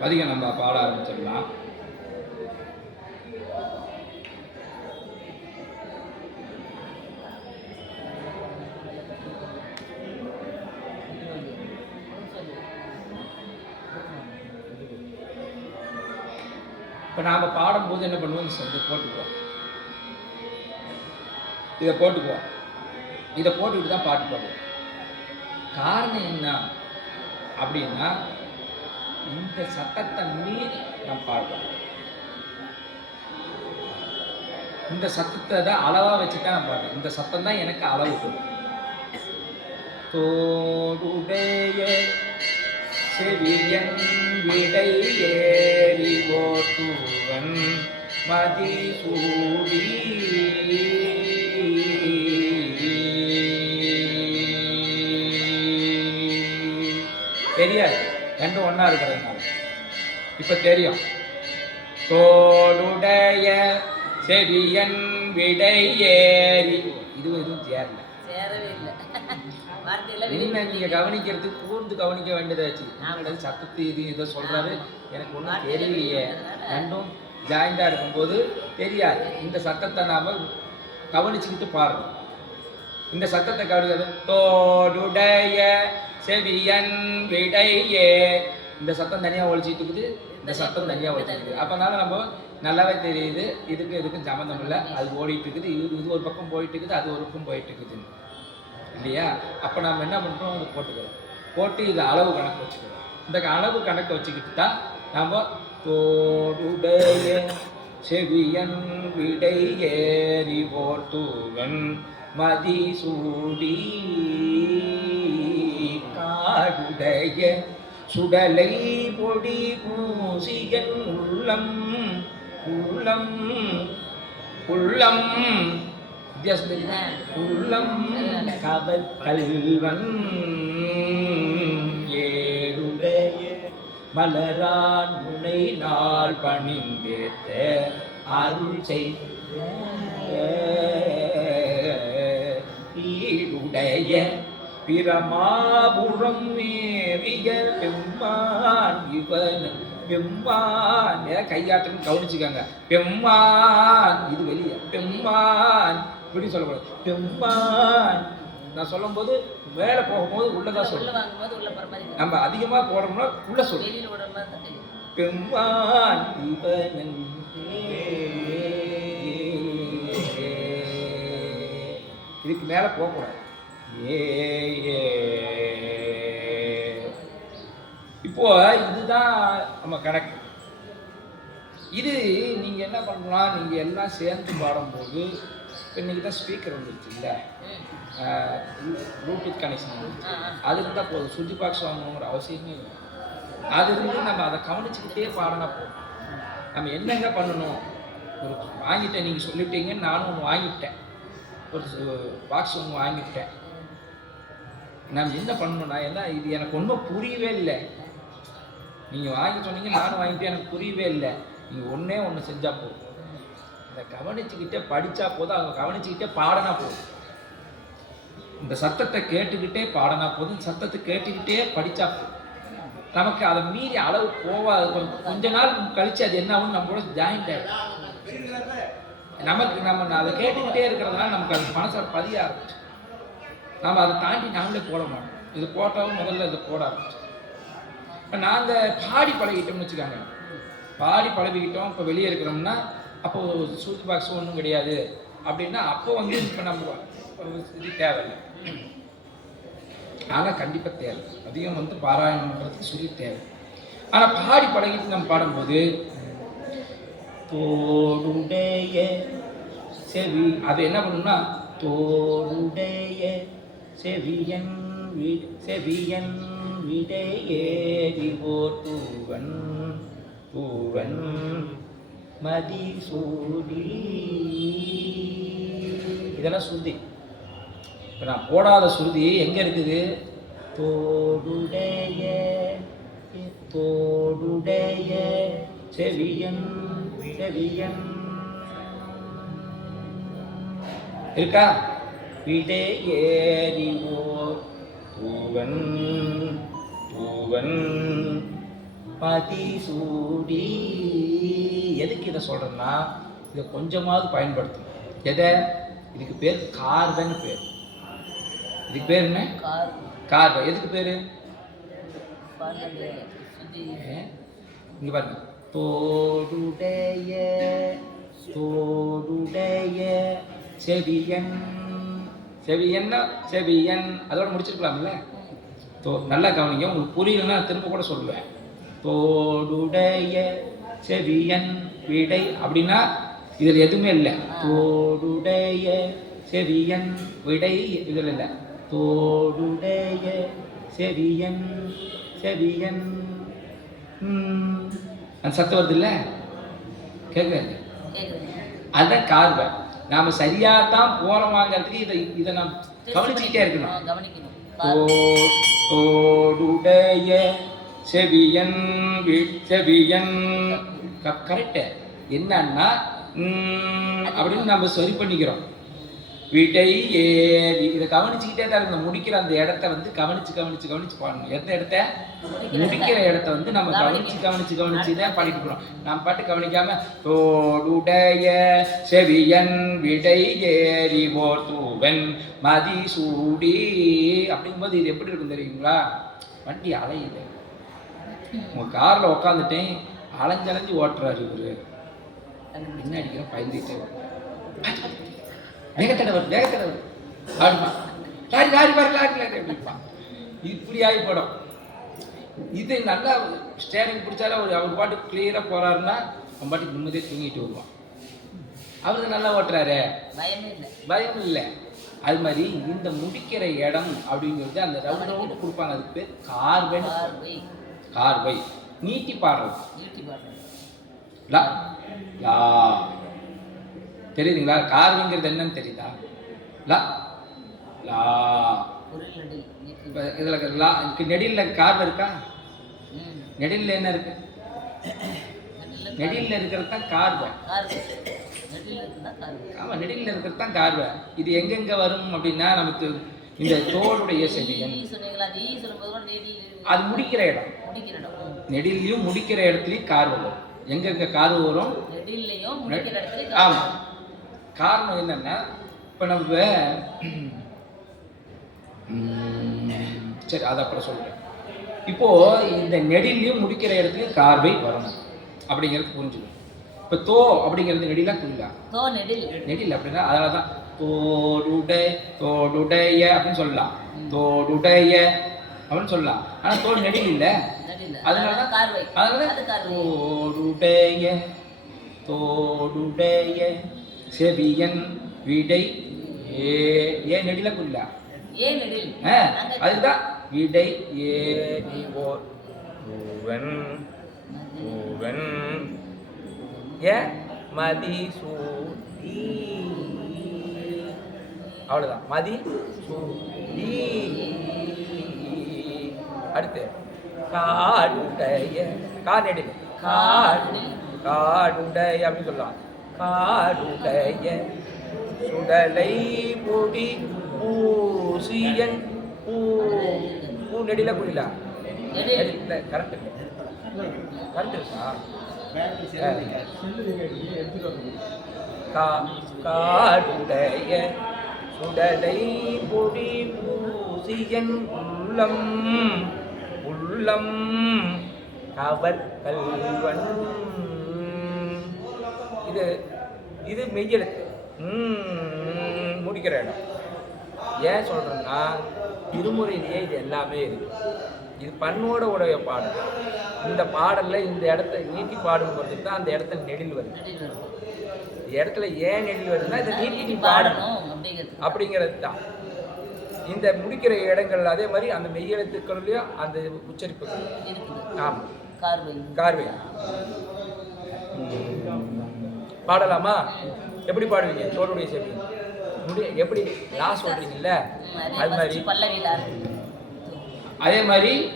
பதிகம் நம்ம பாட ஆரம்பிச்சிடலாம். இப்போ நாம் பாடும்போது என்ன பண்ணுவோம்? இந்த போட்டுக்குவோம். இதை போட்டுக்குவோம். இதை போட்டுக்கிட்டு தான் பாட்டு பாடுவோம். காரணம் என்ன அப்படின்னா இந்த சத்தத்தை மீறி நாம் பாடுறோம் இந்த சத்தத்தை தான் அளவாக வச்சு தான் நான் பாடுறேன் இந்த சத்தம் தான் எனக்கு அளவு கொடுக்கும் தோடுடைய செவியன் விடை ஏறி ஓட்டுவன் மதிசூடி ஒன்றா இருக்கிறதுனால. இப்போ தெரியும். தோடுடைய செவியன் விடை ஏறி இது எதுவும் சேரல. சேரவே இல்லை. வார்த்தையில என்ன நீங்க கவனிக்கிறதுக்கு கூர்ந்து கவனிக்க வேண்டியதாச்சு என்னடா சத்தத்து இது இதை சொல்றாரு. எனக்கு ஒன்றும் தெரியலையே. ரெண்டும் ஜாயிண்டா இருக்கும்போது தெரியாது. இந்த சத்தத்தை நாம கவனிச்சுக்கிட்டு பாடுறோம் இந்த சத்தத்தை கவனிக்கிறது தோடுடைய செவியன் விடையே இந்த சத்தம் தனியா ஒழிச்சிட்டு இருக்குது இந்த சத்தம் தனியா ஒழிச்சிட்டு இருக்குது. அப்பனால நம்ம நல்லாவே தெரியுது இதுக்கு இதுக்கும் சம்மந்தம் இல்லை. அது ஓடிட்டு இருக்குது இது இது ஒரு பக்கம் போயிட்டு இருக்குது அது ஒரு பக்கம் போயிட்டு இருக்குது. இல்லையா? அப்போ நம்ம என்ன பண்ணுறோம் அது போட்டுக்கிறோம். போட்டு இது அளவு கணக்கு வச்சுக்கிறோம். இந்த அளவு கணக்கு வச்சுக்கிட்டு தான் நம்ம தோடுடைய செவியன் விடை ஏறி போட்டுவன் மதிசூடி காடுடைய சுடலை பொடி பூசியன் உள்ளம் உள்ளம் உள்ளம். உள்ளம் கவர் கல்வன் ஏழுடைய மலரான் முனை நாள் பணிந்தேத்த அருள் செய்த ஈடுடைய பிரமாபுரம் மேவிய பெம்மான். இவன் பெம்மான் கையாட்டுன்னு கவனிச்சுக்கோங்க. பெம்மான் இது வெளியே. பெம்மான் இப்படி சொல்லக்கூடாது. பெம்மான். நான் சொல்லும்போது மேலே போகும்போது உள்ளதா உள்ள சொல்லுவேன். நம்ம அதிகமாக போடுறோம்னா உள்ள சொல்லு. பெம்மான் இவனன் இதுக்கு மேலே போகக்கூடாது. ஏ. இப்போ இதுதான் நம்ம கணக்கு. இது நீங்கள் என்ன பண்ணலாம் நீங்கள் எல்லாம் சேர்ந்து பாடும்போது இன்னைக்கு தான் ஸ்பீக்கர் வந்துருச்சு இல்லை. ப்ளூடூத் கனெக்ஷன் வந்துருச்சு ஆ, ஆ. அது இருந்தால் போதும். சுத்தி பாக்ஸ் வாங்கணுங்கிற அவசியமே இல்லை. அது இருந்து நம்ம அதை கவனிச்சுக்கிட்டே பாடினா போதும். நம்ம என்னங்க பண்ணணும்? ஒரு வாங்கிட்டேன் நீங்கள் சொல்லிட்டீங்க நானும் ஒன்று வாங்கிட்டேன். ஒரு பாக்ஸ் ஒன்று வாங்கிட்டேன். நம்ம என்ன பண்ணணும்னா என்ன இது எனக்கு ஒன்றும் புரியவே இல்லை. நீங்கள் வாங்கி சொன்னீங்க நானும் வாங்கிட்டேன் எனக்கு புரியவே இல்லை. நீங்கள் ஒன்றே ஒன்று செஞ்சால் போதும். இதை கவனிச்சுக்கிட்டே படித்தா போதும் அவங்க கவனிச்சுக்கிட்டே பாடினா போதும். இந்த சத்தத்தை கேட்டுக்கிட்டே பாடினா போதும். சத்தத்தை கேட்டுக்கிட்டே படித்தா போதும். நமக்கு அதை மீறி அளவு போகாது. கொஞ்ச- கொஞ்ச நாள் கழிச்சு அது என்ன ஆகும் நம்ம கூட ஜாயிண்ட் ஆகிடும் நமக்கு நம்ம அதை கேட்டுக்கிட்டே இருக்கிறதுனால நமக்கு அது மனசில் பதிய ஆரம்பிச்சு நம்ம அதை தாண்டி நாமளே போட மாட்டோம். இது போட்டாலும் முதல்ல இதை போட ஆரம்பிச்சு இப்போ நாங்கள் பாடி பழகிட்டோம்னு வச்சுக்கோங்க. பாடி பழகிக்கிட்டோம் இப்போ வெளியே இருக்கிறோம்னா அப்போ சூட் பாக்ஸ் ஒன்றும் கிடையாது. அப்படின்னா அப்போ வந்து இப்போ நம்ம இது தேவையில்லை. ஆனால் கண்டிப்பாக தேவை. அதிகம் வந்து பாராயணம் பண்ணுறதுக்கு சொல்லி தேவை. ஆனால் பாடி பழகிட்டு நம்ம பாடும்போது தோடுடைய செவி அது என்ன பண்ணணும்னா தோடுடைய செவியன் செவியன் விடையேறி ஓர் தூவன் தூவன் மதிசூடி இதெல்லாம் சுருதி. இப்போ நான் போடாத சுருதி எங்கே இருக்குது? தோடுடைய தோடுடைய செவியன் செவியன். இருக்கா? விடை ஏறிவோர் தூவன் தூவன் பதிசூடி. எதுக்கு இதை சொல்கிறேன்னா இதை கொஞ்சமாவது பயன்படுத்தணும். எதை? இதுக்கு பேர் கார்பன் பேர். இதுக்கு பேர் என்ன? Car carbon. எதுக்கு பேர்? இங்கே பாருங்க. தோடுடைய தோடுடைய செடியன் செவியன்னா செவியன் அதோட முடிச்சிருக்கலாம்ல? தோ நல்லா கவனிங்க உங்களுக்கு புரியலன்னா திரும்ப கூட சொல்லுவேன். தோடுடைய செவியன் விடை அப்படின்னா இதில் எதுவுமே இல்லை. தோடுடைய செவியன் விடை இதில் இல்லை. தோடுடைய செவியன் செவியன் அந்த சத்தம் வருது இல்லை? கேட்குறாங்க கேக்குது. அதுதான் கார்பன். நாம் சரியாக தான் போகிறோம் வாங்கிறதுக்கு இதை இதை நாம் கவனிச்சுக்கிட்டே இருக்கணும். கவனிக்கணும். தோடுடைய செவியன் செவியன். கரெக்டு என்னன்னா அப்படின்னு நம்ம சரி பண்ணிக்கிறோம். விடை ஏறி இதை கவனிச்சுக்கிட்டே தான் இருக்கணும். முடிக்கிற அந்த இடத்த வந்து கவனிச்சு கவனிச்சு கவனிச்சு பாடணும் எந்த இடத்த? முடிக்கிற இடத்த. வந்து நம்ம கவனிச்சு கவனிச்சு கவனிச்சு தான் பாடிட்டு போகிறோம் நம்ம பாட்டு கவனிக்காம தோடுடைய செவியன் விடை ஏறி ஓர் தூவன் மதி சூடி அப்படிங்கும்போது இது எப்படி இருக்கும் தெரியுங்களா? வண்டி அலையுது. உங்க கார்ல உட்காந்துட்டேன் அலைஞ்சலைஞ்சு ஓட்டுறாரு இவரு. என்ன அடிக்கிற பயந்துக்கிட்டே வரும் வேகத்தடை வருது அப்படிமா லாரி லாரி வர லாரி லாரி அப்படிப்பான் இப்படி ஆகி படம் இது நல்லா ஸ்டேரிங் பிடிச்சாலும் அவர் அவர் பாட்டு கிளியராக போறாருன்னா அவன் பாட்டுக்கு நிம்மதியாக தூங்கிட்டு வருவான். அவருக்கு நல்லா ஓட்டுறாரு. பயமே இல்லை. பயம் இல்லை. அது மாதிரி இந்த முடிக்கிற இடம் அப்படிங்கிறது அந்த ரவுண்ட் ரவுண்டு கொடுப்பாங்க. அதுக்கு பேர் கார்பன் கார் போய் கார்பை நீட்டி பாடுறது. நீட்டி பாடுறது. லா லா. தெரியுதுங்களா? கார்விங்கிறது என்னன்னு தெரியுதா? லா லா. இதில் லா. இதுக்கு நெடிலில் கார்வு இருக்கா? ம் நெடிலில் என்ன இருக்கு? நெடில்ல நெடிலில் இருக்கிறது தான் கார்வை. ஆமாம் நெடிலில் இருக்கிறது தான் கார்வை. இது எங்கெங்கே வரும் அப்படின்னா நமக்கு இந்த தோளுடைய செவியன் அது முடிக்கிற இடம். நெடிலையும் முடிக்கிற இடத்துலையும் கார்வை வரும். எங்கெங்கே கார்வு வரும்? நெடில்லையும் முடிக்கிற இடத்துல ஆமாம் காரணம் என்னன்னா இப்போ நம்ம சரி அதை அப்புறம் சொல்கிறேன் இப்போ இந்த நெடிலையும் முடிக்கிற இடத்துலையும் கார்வை வரணும். அப்படிங்கிறது புரிஞ்சுக்கணும். இப்போ தோ அப்படிங்கிறது நெடிலா குயிலா தோ நெடில். நெடில் அப்படின்னா அதனால தான் தோடுடை தோடுடைய அப்படின்னு சொல்லலாம். தோடுடைய அப்படின்னு சொல்லலாம். ஆனால் தோடு நெடில் இல்லை. அதனால தான் அதனால அது கார்வை. தோடுடைய தோடுடைய. செவியன் விடை ஏ ஏ நெடில ஆ, அதுதான். விடை ஏறி ஓர் பூவன் பூவன் ஏ மதி சூடி அவ்வளோதான் மதி சூடி அடுத்து. காடுடைய காடெடில் காடு காடுடைய அப்படின்னு சொல்லலாம். காடுடைய சுடலை பொடி பூசியன் பூ பூ நெடில இல்லை. கரெக்ட் கரெக்ட் இருக்கா காடுடைய சுடலை பொடி பூசியன் உள்ளம் உள்ளம் கவர் கல்வன் இது இது மெய்யெழுத்து. முடிக்கிற இடம் ஏன் சொல்கிறேன்னா திருமுறையிலேயே இது எல்லாமே இருக்கு. இது பண்ணோட உடைய பாடல். இந்த பாடலில் இந்த இடத்த நீட்டி பாடும்போது தான் அந்த இடத்துல நெடில் வருது. இடத்துல ஏன் நெடில் வருதுன்னா இதை நீட்டி நீ பாடணும். அப்படிங்கிறது தான். இந்த முடிக்கிற இடங்கள் அதே மாதிரி அந்த மெய்யெழுத்துக்கள்லையும் அந்த உச்சரிப்புகள். இருக்குது. ஆமாம் கார்வை கார்வை பாடலாமா? எப்படி பாடுவீங்க? சோறுடைய செவி முடி எப்படி? லா சொல்றீங்கல்ல அது மாதிரி. அதே மாதிரி.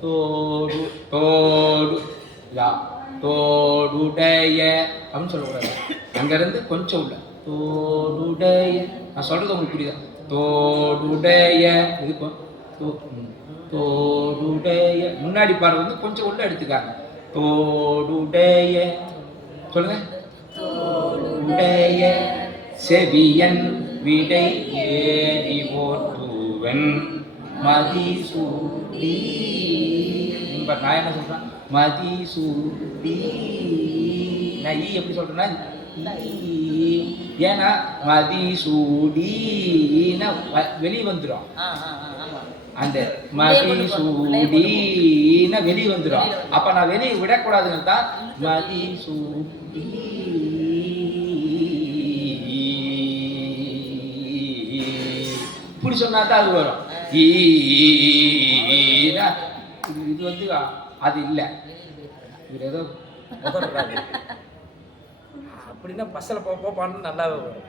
தோடு தோடு. லா தோடுடைய. அப்படின்னு சொல்லக்கூடாது. அங்கேருந்து கொஞ்சம் உள்ள. தோடுடைய. நான் சொல்கிறது உங்களுக்கு புரியுதா? தோடுடைய. இது. தோடுடைய. முன்னாடி பாடுறது வந்து கொஞ்சம் உள்ள எடுத்துக்காங்க. தோடுடைய. சொல்லுங்க. தோடுடைய செவியன் விடை ஏறி ஓட்டுவன். மதிசூடி நான் என்ன சொல்றேன்? மதிசூடி நான் ஈ எப்படி சொல்றேன்னா ஈ. ஏன்னா மதிசூடின்னா வெளியே வந்துடும் அந்த மதிசூடின்னா வெளியே வந்துடும் அப்ப நான் வெளியே விடக்கூடாதுன்னு தான் மதிசூடி இப்படி சொன்னா தான் அது வரும் இது வந்து அது இல்லை இது ஏதோ அப்படின்னா பஸ்ஸில் போ போப்பான்னு நல்லா வரும்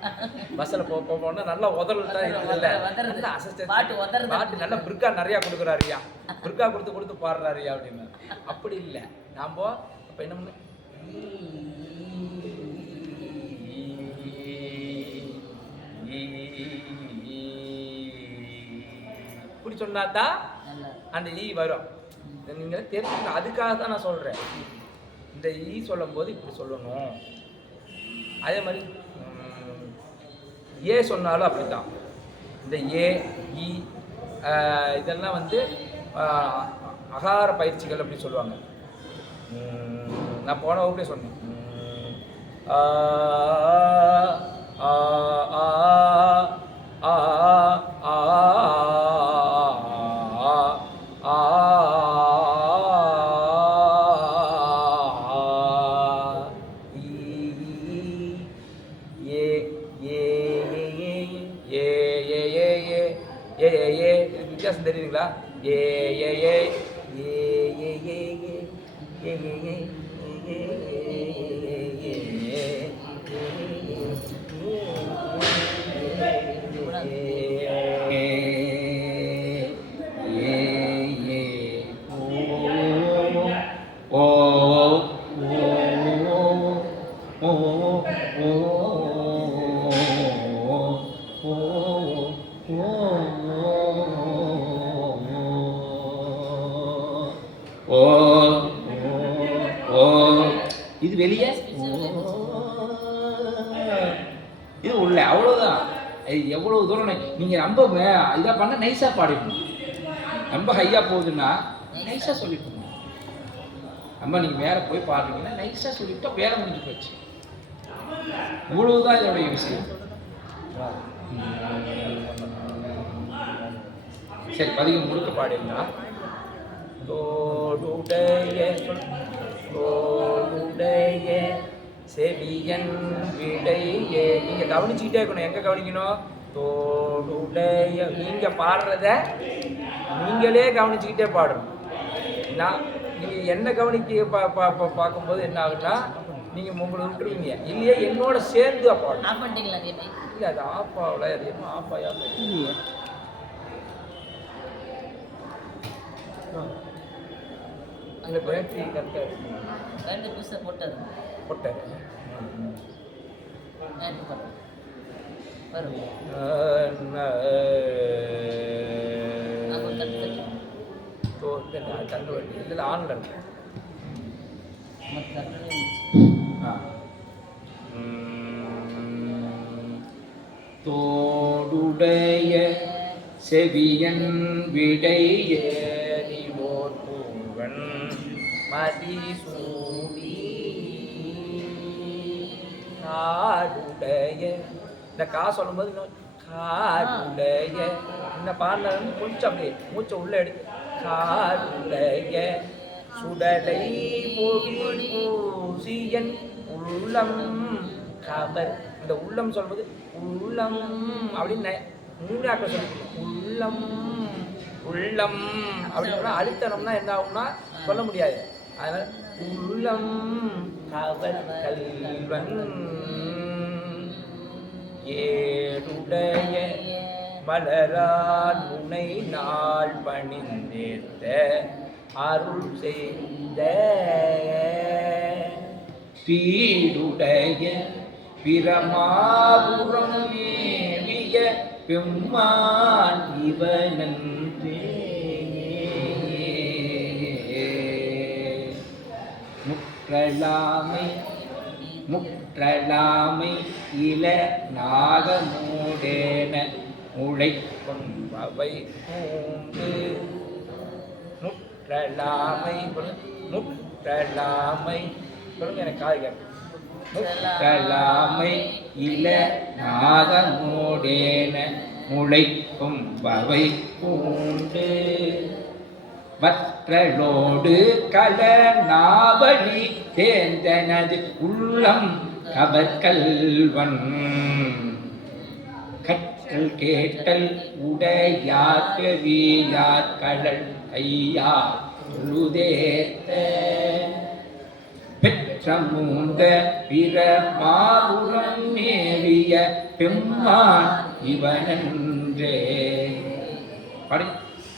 பஸ்ஸில் போ போப்பான்னு நல்லா உதறல் தான் இருக்குதுல்ல. நல்லா assistant. பாட்டு நல்லா பிரிக்கா நிறையா கொடுக்குறாருயா பிரிக்கா கொடுத்து கொடுத்து பாடுறாருயா அப்படின்னு அப்படி இல்லை நாம அப்போ என்ன பண்ண சொன்னா தான் அந்த ஈ வரும். இதை நீங்க தெரிஞ்சுக்கணும். அதுக்காக தான் நான் சொல்றேன். இந்த ஈ சொல்லும்போது இப்படி சொல்லணும். அதே மாதிரி ஏ சொன்னாலும் அப்படித்தான். இந்த ஏ இ இதெல்லாம் வந்து அகார பயிற்சிகள் அப்படின்னு சொல்லுவாங்க. நான் போன வகுப்பே சொன்னேன். ஆ, ஆ, ஆ, ஆ, தெரியுதுங்களா ஏ ஏ ஏ ஏ ஏ ஏ ஏ ஏ ஏ ஏ ஓ ஓ இது வெளியே? இது உள்ள அவ்வளோதான் இது எவ்வளவு தூரம் நை- நீங்க ரொம்ப மே- இதா பண்ண நைஸா பாடிடணும் ரொம்ப ஹையா போகுதுன்னா நைஸா சொல்லிட்டு நம்ம நீங்க மேல போய் பாடுறீங்கன்னா நைஸா சொல்லிட்டா வேலை முடிஞ்சு போச்சு. இவ்வளவுதான் இதோடைய விஷயம். சரி பதிகம் முழுக்க பாடிடலாம். தோடுடைய சொல் தோடுடைய செவியன் விடையே. நீங்க கவனிச்சுக்கிட்டே இருக்கணும். எங்க கவனிக்கணும்? தோடுடைய நீங்க பாடுறத நீங்களே கவனிச்சுக்கிட்டே பாடணும். நான் நீங்க என்ன கவனிக்க பா பா பார்க்கும்போது என்ன ஆகுன்னா நீங்க உங்களை விட்டுருவீங்க. இல்லையா என்னோட சேர்ந்து பாடணும் மாதிரி இல்லை அது ஆஃப் ஆகல. அது என்ன ஆஃப் ஆகல அந்த பேட்டரி கரெக்டாக ரெண்டு புதுசாக போட்டது போட்டார். வரும் தண்டு வண்டி. இதில் ஆன்லைன் தோடுடைய செவியன் விடைய மதிசூடி காடுடைய. இந்த கா சொல்லும்போது இன்னும் காடுடைய. இந்த பாடல வந்து கொஞ்சம் அப்படியே மூச்சை உள்ள எடுத்து. காடுடைய சுடலை பொடி பூசியன் உள்ளம் கபர் இந்த உள்ளம் சொல்வது உள்ளம் அப்படின்னு மூணாக்க சொல்லி உள்ளம் உள்ளம். அப்படின்னா அழுத்தனம்னா என்ன ஆகும்னா சொல்ல முடியாது. அதனால உள்ளம் கவர் கல்வன். ஏடுடைய மலரால் முனை நாள் பணிந்தேர்த்த அருள் செய்த பீடுடைய பிரமாபுரம் மேவிய பெம்மான் இவனன். முற்றலாமை முற்றலாமை இள நாகமூடேன உழைக்கும் அவை பூண்டு. முற்றலாமை முற்றலாமை சொல்லுங்க எனக்கு காது கேட்கும் முற்றலாமை இள நாகமூடேன முளைக்கும் வவை பூண்டு. வற்றலோடு கல நாவழி தேர்ந்தனது உள்ளம் கவர்கல்வன். கற்றல் கேட்டல் உடையார் பெரியார் கடல் கையா உழுதேத்த பெற்ற மூந்த பிற மேவிய பெம்மான் இவனன்றே. படி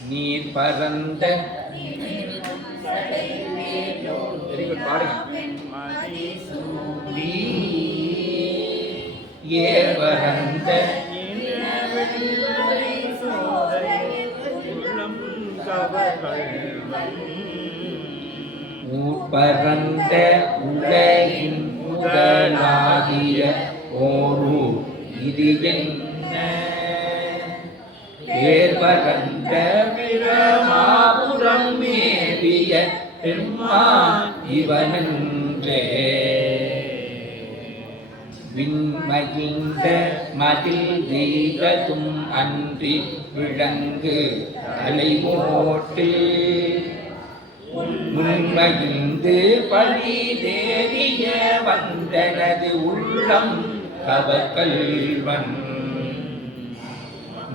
நீர் பரந்த குட் பாடுங்க ஊர்பரந்த உலகின் முதலாகிய ஓரு இது என்ன? ஏர்பரந்த பிரமாபுரம் மேவிய பெருமான் இவனன்றே. விண்மகிழ்ந்த மதில் தெய்வதும் அன்றி விளங்கு தலைமோட்டு உண்மையிந்து பழி தேறிய வந்தனது உள்ளம் கவக்கல்வன்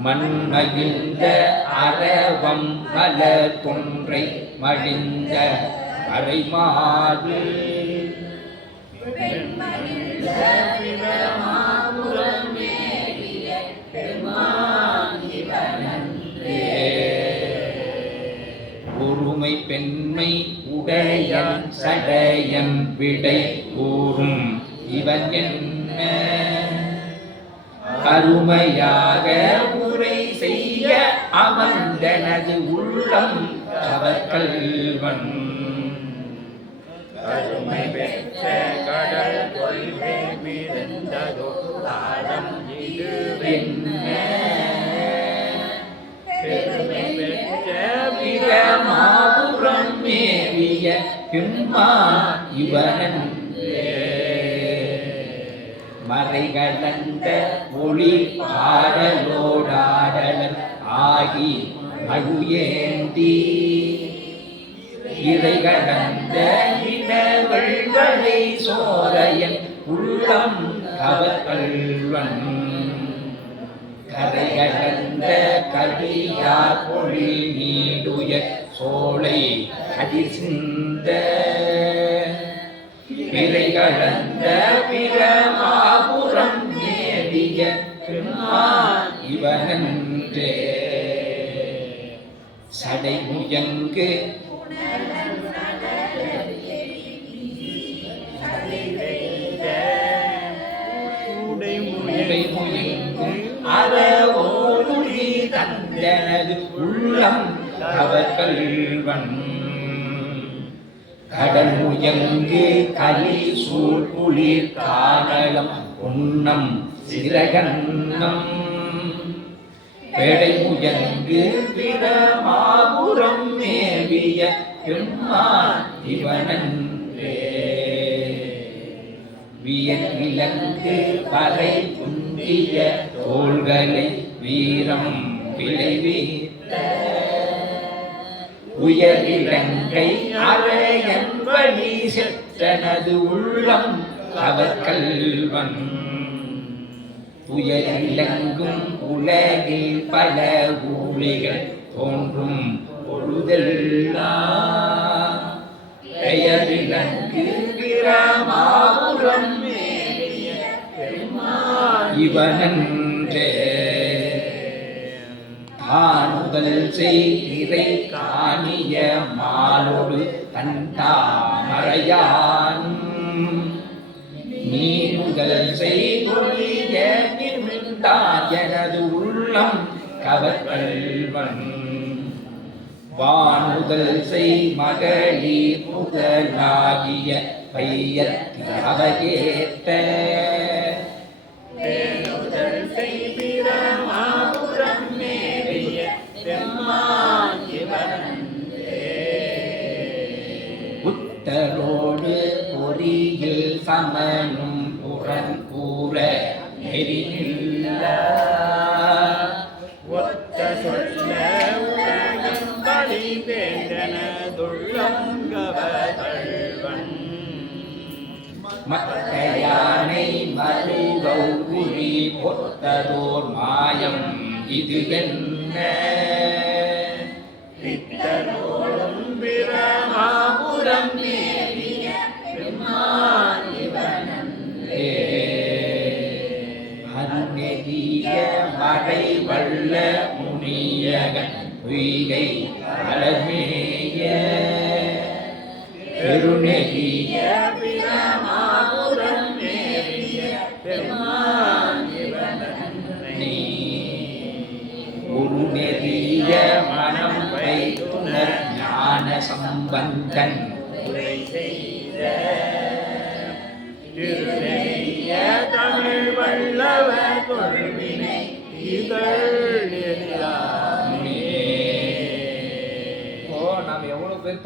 மண்மகிழ்ந்த அரவம் மலர் கொன்றை மழிந்த அரைமாறு ஒருமை பெண்மை உடையன் சடையன் விடை கூறும். இவன் என்ன? கருமையாக உரை செய்ய அமர்ந்தனது உள்ளம். கவர்கல்வன் கருமை பெற்ற கடல் கொள்கை மிதந்ததோ தாளம் இதுவென்ன பெருமை பெற்ற பிரமாபுரம் மேவிய பிம்மா இவனன்றே மறைகளந்த ஒளி ஆடலோடாடலன் ஆகி அழுயேந்தி இறைகளந்த இனவள்வளை சோரையன் உள்ளம் கவர்கல்வன் கரைகளந்த கடியார் பொழி நீடுய சோலை அதிர்ந்த பிறைகளந்த பிரமாபுரம் நேடிய இவனன்றே. சடை முயங்கு அவர்கள்வன் கடல் முயங்கு கலி சூழ்குளிர் காணலம் உண்ணம் சிறகன்னம். பேடை உயங்கு விடமாபுரம் மேவிய பெம்மான் இவனன்றே. வியன் விலங்கு பறை குந்திய தோள்களை வீரம் விளைவித்த உயரிலங்கை அரையன் வழி செற்றனது உள்ளம் அவர் கல்வன். உயரிலங்கும் உலகில் பல ஊழிகள் தோன்றும் பொழுதெல்லாம். பெயரிலங்கு பிரமாபுரம் மேவிய பெருமான் இவனன்றே செய்கிறை காணிய மாலோடு தண்டாமறையான் நீருதல் செய்தொழிய எனது உள்ளம் கவர்கல்வன் வானுதல் செய் மகளிர் முதலாகிய பையத்தி அவையேத்த பொத்ததோர் மாயம் இது என்ன பித்தரோடும் பிரமாபுரம் இவனே. அந்நெறிய மறை வல்ல முனியகன் பொய்கை அலமேய பெருநெறிய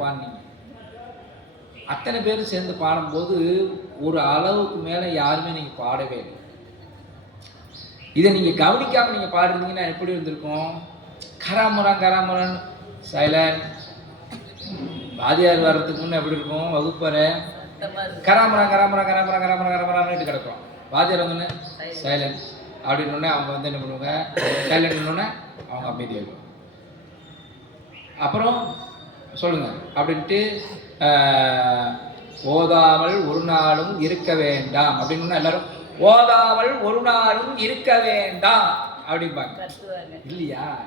பாடினீங்க அத்தனை பேர் சேர்ந்து பாடும்போது ஒரு அளவுக்கு மேலே யாருமே நீங்கள் பாடவே இல்லை. இதை நீங்கள் கவனிக்காமல் நீங்கள் பாடுறீங்கன்னா எப்படி இருந்திருக்கும்? கராமுரம் கராமுரன் சைலண்ட் வாதியார் வர்றதுக்கு முன்னே எப்படி இருக்கும்? வகுப்பறை. சத்தமா இருக்கு கராமரா கராமரா கராமரா கிடக்கும். வாத்தியார் வந்தோடனே சைலன்ஸ் அப்படின்னு அவங்க வந்து என்ன பண்ணுவாங்க? சைலண்ட்னு அவங்க அமைதியாகும் அப்புறம் சொல்லுங்க. அப்படின்ட்டு ஓதாமல் ஒரு நாளும் இருக்க வேண்டாம். அப்படின்னு எல்லாரும் ஓதாமல் ஒரு நாளும் இருக்க வேண்டாம். அப்படிம்பாங்க. இல்லையா?